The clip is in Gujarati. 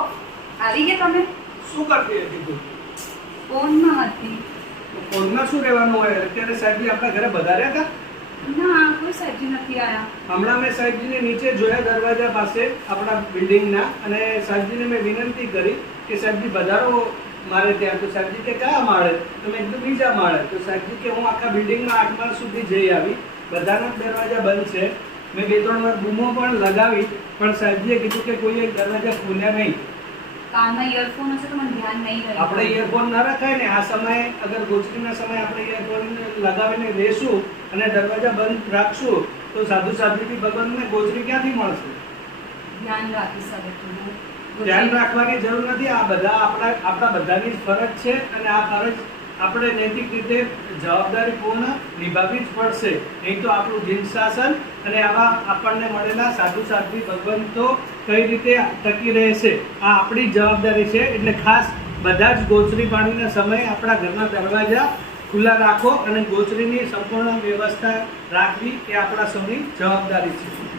આવી ગયા તમે? શું કરતી હતી ફોનમાં હતી. ફોનમાં શું રહેવાનું હોય? અત્યારે સાહેબજી આપણા ઘરે બધા હતા? ના કોઈ સાહેબજી નથી આવ્યા હમણાં મેં સાહેબજીને નીચે જોયા દરવાજા પાસે આપણા બિલ્ડિંગના અને સાહેબજીને મેં વિનંતી કરી કે સાહેબજી બધારો મારે ત્યાં. તો સાહેબજી કે કયા માળે? તો મેં કીધું બીજા માળે. તો સાહેબજી કે હું આખા બિલ્ડિંગમાં આઠ માળ સુધી જઈ આવી. બધાના દરવાજા બંધ છે. મેં બે ત્રણ વાર બૂમો પણ લગાવી પણ સાહેબજીએ કીધું કે કોઈએ દરવાજા ખોલ્યા નહીં. કાનમાં ઇયરફોન હશે તો મને ધ્યાન નહીં આપણે ઇયરફોન ના રખાય ને આ સમયે અગર ગોચરીના સમયે આપણે ઇયરફોન લગાવીને રહેશું અને દરવાજા બંધ રાખશું તો સાધુ સાધ્વીથી ભગવાનને ગોચરી ક્યાંથી મળશે? ધ્યાન રાખી હવે ધ્યાન રાખવાની જરૂર નથી. આ બધા આપણા આપણા બધાની ફરજ છે અને આ ફરજ આપણે નૈતિક રીતે જવાબદારીપૂર્ણ નિભાવવી જ પડશે. નહીં તો આપણું જીન શાસન અને આવા આપણને મળેલા સાધુ સાધ્વી ભગવંતો કઈ રીતે ટકી રહેશે? આ આપણી જવાબદારી છે. એટલે ખાસ બધા જ ગોચરી પાણીના સમયે આપણા ઘરના દરવાજા ખુલ્લા રાખો અને ગોચરીની સંપૂર્ણ વ્યવસ્થા રાખવી એ આપણા સૌની જવાબદારી છે.